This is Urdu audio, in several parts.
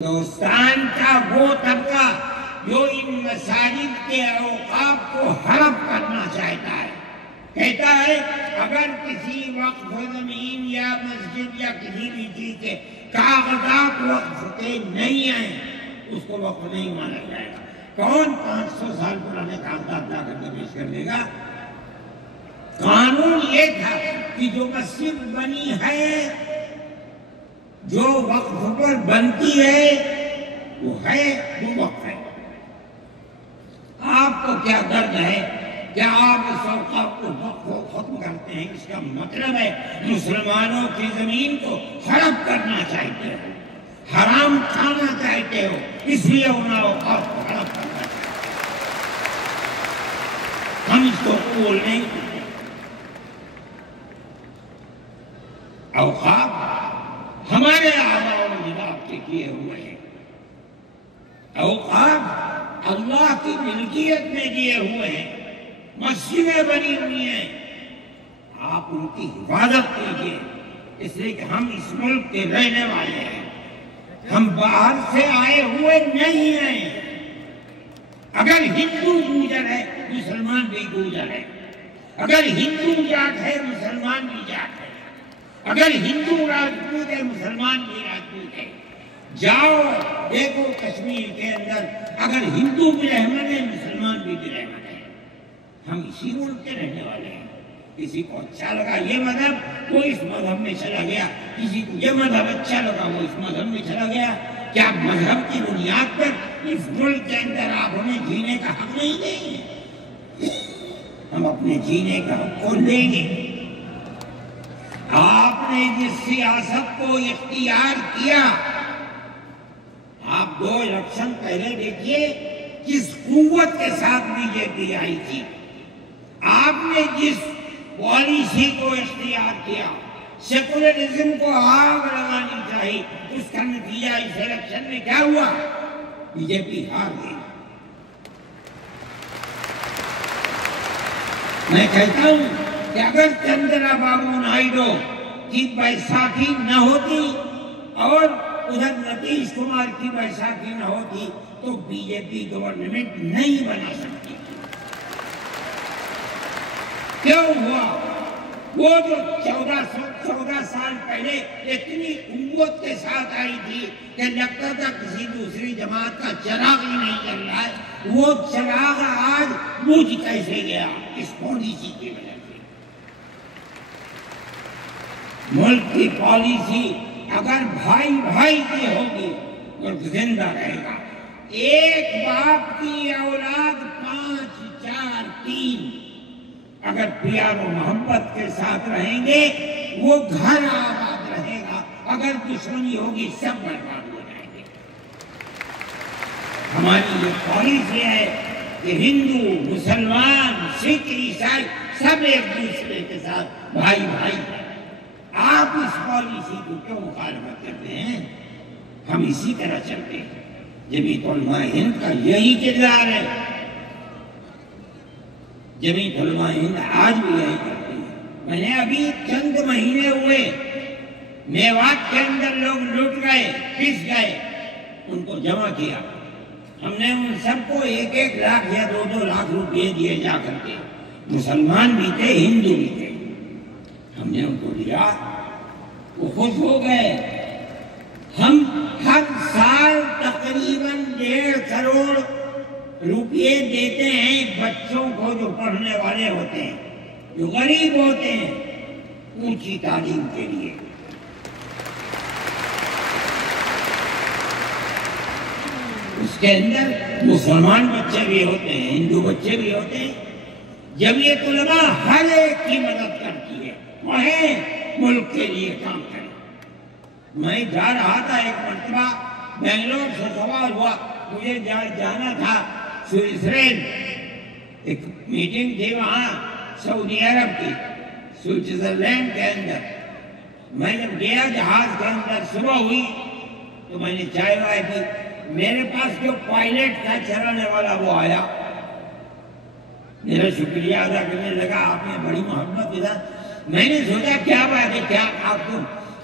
ہندوستان کا وہ طبقہ جو ان مساجد کے اوقاف کو حرف کرنا چاہتا ہے، کہتا ہے اگر کسی وقف زمین یا مسجد یا کسی بھی چیز کے کاغذات وقف کے نہیں ہیں اس کو وقف نہیں مانا جائے گا۔ کون 500 سال پرانے کاغذات لا کر کے پیش کر دے گا؟ قانون یہ تھا کہ جو مسجد بنی ہے، جو وقف پر بنتی ہے، وہ وقف ہے۔ آپ کو کیا درد ہے کہ آپ اس اوقاف کو وقف کو ختم کرتے ہیں؟ اس کا مطلب ہے مسلمانوں کی زمین کو حرف کرنا چاہتے ہو، حرام کھانا چاہتے ہو، اس لیے ان اوقاف کو حرف کرنا چاہتے ہیں۔ ہم اس کو قبول نہیں کرتے۔ اوقاف ہمارے آباء و اجداد کے کیے ہوئے ہیں، اوقاف اللہ کی ملکیت میں دیے ہوئے ہیں، مسجدیں بنی ہوئی ہیں، آپ ان کی حفاظت کیجیے، اس لیے کہ ہم اس ملک کے رہنے والے ہیں، ہم باہر سے آئے ہوئے نہیں ہیں۔ اگر ہندو گوجر ہے مسلمان بھی گوجر ہے، اگر ہندو جاٹ ہے مسلمان بھی جاٹ ہے، اگر ہندو راجپوت ہے مسلمان بھی راجپوت ہے۔ جاؤ دیکھو کشمیر کے اندر، اگر ہندو بھی رحمن ہے مسلمان بھی رحمن ہے۔ ہم اسی ملک کے رہنے والے ہیں۔ کسی کو اچھا لگا یہ مذہب وہ اس مذہب میں چلا گیا، کسی کو یہ مذہب اچھا لگا وہ اس مذہب میں چلا گیا۔ کیا مذہب کی بنیاد پر اس ملک کے اندر آپ ہمیں جینے کا حق نہیں دیں گے؟ ہم اپنے جینے کا حق کو دیں گے۔ آپ نے جس سیاست کو اختیار کیا، آپ 2 الیکشن پہلے دیکھیے کس قوت کے ساتھ بی جے پی آئی تھی۔ آپ نے جس پالیسی کو اختیار کیا، سیکولرزم کو آگ لگانی چاہیے، اس کا نتیجہ اس الیکشن میں کیا ہوا؟ بی جے پی ہار گئی۔ میں کہتا ہوں کہ اگر چندرا بابو نائیڈو کی بیساکھی نہ ہوتی اور ادھر نتیش کمار کی بیساکھی نہ ہوتی تو بی جے پی گورنمنٹ نہیں بنا سکتی۔ کیوں ہوا؟ وہ جو 14 سال پہلے اتنی قوت کے ساتھ آئی تھی کہ لگتا تھا کسی دوسری جماعت کا چراغ ہی نہیں چل رہا ہے، وہ چراغ آج بجھ کیسے گیا؟ اس پالیسی کی وجہ سے۔ ملک کی پالیسی اگر بھائی بھائی کی ہوگی ملک زندہ رہے گا۔ ایک باپ کی اولاد 5 4 3 اگر پیار و محبت کے ساتھ رہیں گے وہ گھر آباد رہے گا، اگر دشمنی ہوگی سب برباد ہو جائیں گے۔ ہماری یہ پالیسی ہے کہ ہندو مسلمان سکھ عیسائی سب ایک دوسرے کے ساتھ بھائی بھائی ہیں۔ آپ اس پالیسی کو کیوں مخالفت کرتے ہیں؟ ہم اسی طرح چلتے ہیں۔ جمعیت علماء ہند کا یہی کردار ہے، جمعیت علماء ہند آج بھی یہی کرتی ہے۔ میں نے ابھی چند مہینے ہوئے میوات کے اندر لوگ لٹ گئے، پس گئے، ان کو جمع کیا، ہم نے ان سب کو 1 لاکھ یا 2 لاکھ روپے دیے جا کر کے، مسلمان بھی تھے ہندو بھی تھے، ہم نے ان کو دیا، وہ خوش ہو گئے۔ ہم ہر سال تقریباً 1.5 کروڑ روپے دیتے ہیں بچوں کو جو پڑھنے والے ہوتے ہیں، جو غریب ہوتے ہیں، اونچی تعلیم کے لیے۔ اس کے اندر مسلمان بچے بھی ہوتے ہیں، ہندو بچے بھی ہوتے ہیں۔ جمعیت علماء ہر ایک کی مدد کرتی ہے، وہیں ملک کے لیے کام کریں۔ میں جا رہا تھا ایک مرتبہ بنگلور سے سوال ہوا، مجھے جانا تھا سوئٹزرلینڈ، ایک میٹنگ تھی وہاں سعودی عرب کی، سوئٹزرلینڈ کے اندر۔ میں جب گیا جہاز کے اندر صبح ہوئی تو میں نے چائے وائے پی، میرے پاس جو پائلٹ تھا چلانے والا وہ آیا، میرا شکریہ ادا کرنے لگا، آپ نے بڑی محبت کے ساتھ۔ میں نے سوچا کیا بات ہے، کیا آپ کو؟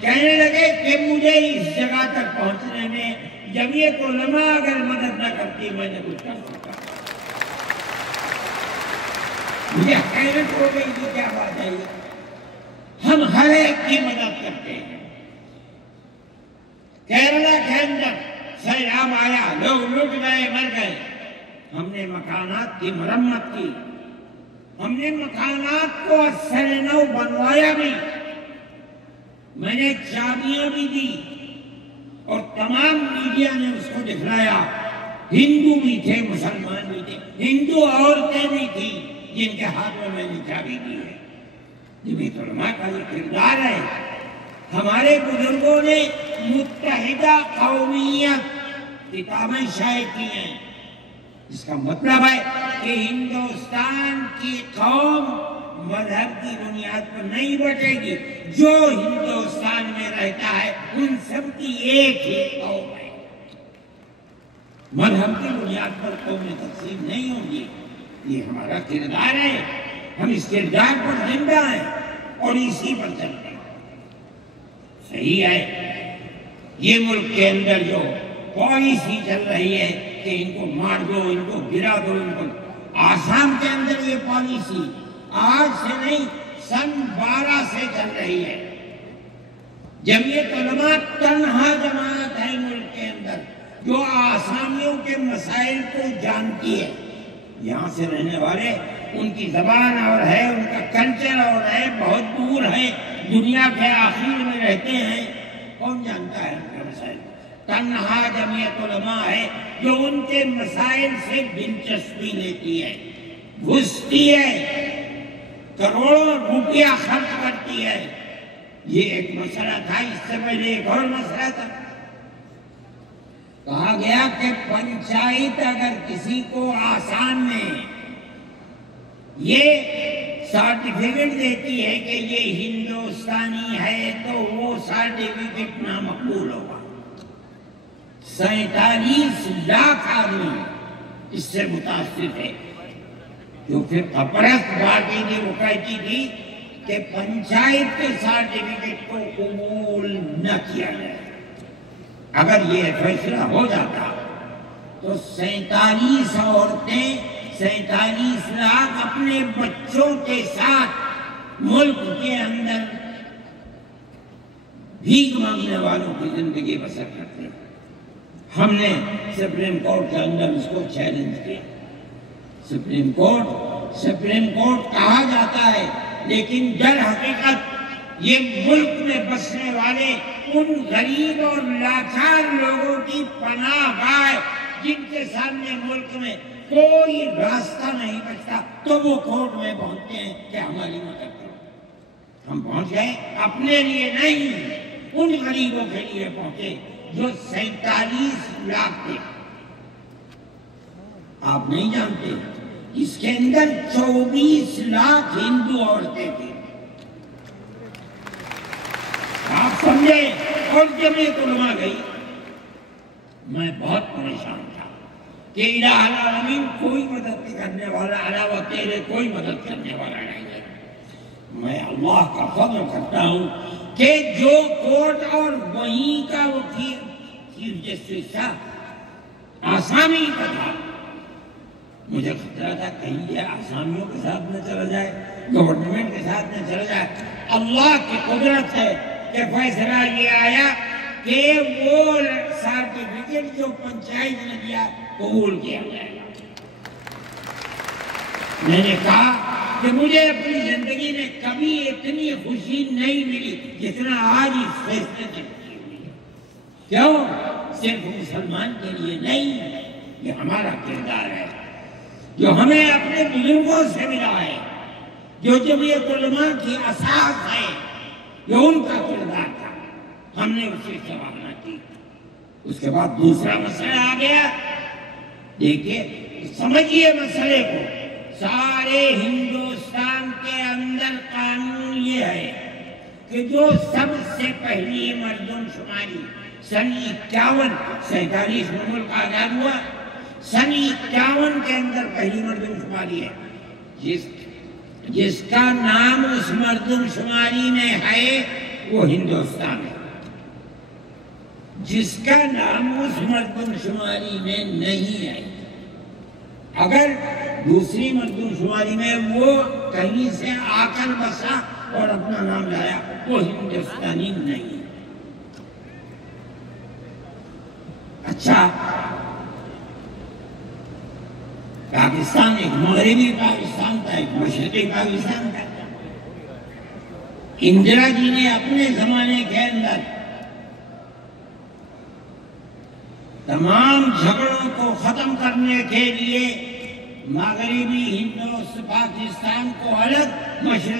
کہنے لگے کہ مجھے اس جگہ تک پہنچنے میں جمعیت علماء اگر مدد نہ کرتی میں نے کچھ کر سکتا. مجھے حیرت ہو گئی کہ کیا بات ہے یہ. ہم ہر ایک کی مدد کرتے ہیں. کیرلا کے اندر سیلاب آیا، لوگ لٹ گئے، مر گئے. ہم نے مکانات کی مرمت کی، ہم نے مکانات کو اثر نو بنوایا بھی. میں نے چابیاں بھی دی اور تمام میڈیا نے اس کو دکھلایا. ہندو بھی تھے، مسلمان بھی تھے، ہندو عورتیں بھی تھیں جن کے ہاتھ میں میں نے چابی دی ہے. جمعیت علماء کا یہ کردار ہے. ہمارے بزرگوں نے متحدہ قومیت کتابیں شائع کی ہیں. اس کا مطلب ہے کہ ہندوستان کی قوم مذہب کی بنیاد پر نہیں بٹے گی. جو ہندوستان میں رہتا ہے ان سب کی ایک ہی قوم ہے. مذہب کی بنیاد پر قومیں تقسیم نہیں ہوں گی. یہ ہمارا کردار ہے. ہم اس کردار پر زندہ ہیں اور اسی پر چلتے ہیں. صحیح ہے یہ ملک کے اندر جو پالیسی چل رہی ہے کہ ان کو مار دو، ان کو گرا دو، ان کو. آسام کے اندر یہ پالیسی آج سے نہیں، سن 12 سے چل رہی ہے. جمعیت علماء تنہا جماعت ہے ملک کے اندر جو آسامیوں کے مسائل کو جانتی ہے. یہاں سے رہنے والے ان کی زبان اور ہے، ان کا کلچر اور ہے، بہت دور ہے، دنیا کے آخر میں رہتے ہیں. کون جانتا ہے ان کے مسائل؟ تنہا جمعیت علماء ہے جو ان کے مسائل سے دلچسپی لیتی ہے، گھستی ہے، کروڑوں روپیہ خرچ کرتی ہے. یہ ایک مسئلہ تھا. اس سے پہلے ایک اور مسئلہ تھا. کہا گیا کہ پنچایت اگر کسی کو آسام میں یہ سرٹیفکیٹ دیتی ہے کہ یہ ہندوستانی ہے تو وہ سرٹیفکیٹ نامقبول ہوگا. 47 لاکھ آدمی اس سے متاثر ہے. جو پھر کپرست پارٹی تھی وہ کہتی تھی کہ پنچایت کے سرٹیفکیٹ کو قبول نہ کیا جائے. اگر یہ فیصلہ ہو جاتا تو 47 عورتیں، 47 لاکھ اپنے بچوں کے ساتھ ملک کے اندر بھیک مانگنے والوں کی زندگی بسر کرتے ہیں. ہم نے سپریم کورٹ کے اندر اس کو چیلنج کیا. سپریم کورٹ کہا جاتا ہے لیکن در حقیقت یہ ملک میں بسنے والے ان غریب اور لاچار لوگوں کی پناہ گاہ جن کے سامنے ملک میں کوئی راستہ نہیں بچتا تو وہ کورٹ میں پہنچتے ہیں کہ ہماری مدد کرو. ہم پہنچ گئے اپنے لیے نہیں، ان غریبوں کے لیے پہنچے جو 47 لاکھ تھے. آپ نہیں جانتے اس کے اندر 24 لاکھ ہندو عورتیں تھیں. آپ سمجھے. اور جمعیت علماء گئی. میں بہت پریشان تھا کہ الہ العالمین کوئی مدد کرنے والا علاوہ تیرے کوئی مدد کرنے والا نہیں ہے. میں اللہ کا فضل کرتا ہوں کہ جو کورٹ اور وہیں کا وکیل چیف جسٹس تھا آسامی کا تھا. مجھے خطرہ تھا کہیں یہ آسامیوں کے ساتھ نہ چلا جائے، گورنمنٹ کے ساتھ نہ چلا جائے. اللہ کی قدرت ہے کہ فیصلہ یہ آیا کہ وہ سرٹیفکیٹ جو پنچایت نے دیا قبول کیا جائے گا. میں نے کہا کہ مجھے اپنی زندگی میں کبھی اتنی خوشی نہیں ملی جتنا آج اس فیصلے سے خوشی ہوئی ہے. کیوں؟ صرف مسلمان کے لیے نہیں، یہ ہمارا کردار ہے جو ہمیں اپنے بزرگوں سے ملا ہے، جو جمعیت علماء کی اساس ہے، جو ان کا کردار تھا. ہم نے اسے سراہنا کی. اس کے بعد دوسرا مسئلہ آ گیا. دیکھیے سمجھیے مسئلے کو. سارے ہندوستان کے اندر قانون یہ ہے کہ جو سب سے پہلی مردم شماری سن 51 47 میں ملک آزاد ہوا، سن 51 کے اندر پہلی مردم شماری ہے. جس کا نام اس مردم شماری میں ہے وہ ہندوستان ہے. جس کا نام اس مردم شماری میں نہیں ہے. اگر دوسری مردم شماری میں وہ کہیں سے آ کر بسا اور اپنا نام لایا، وہ ہندوستانی نہیں. اچھا، پاکستان ایک مغربی پاکستان تھا، ایک مشرقی پاکستان تھا. اندرا جی نے اپنے زمانے کے اندر تمام جھگڑوں کو ختم کرنے کے لیے مغربی ہند پاکستان کو الگ، مشرق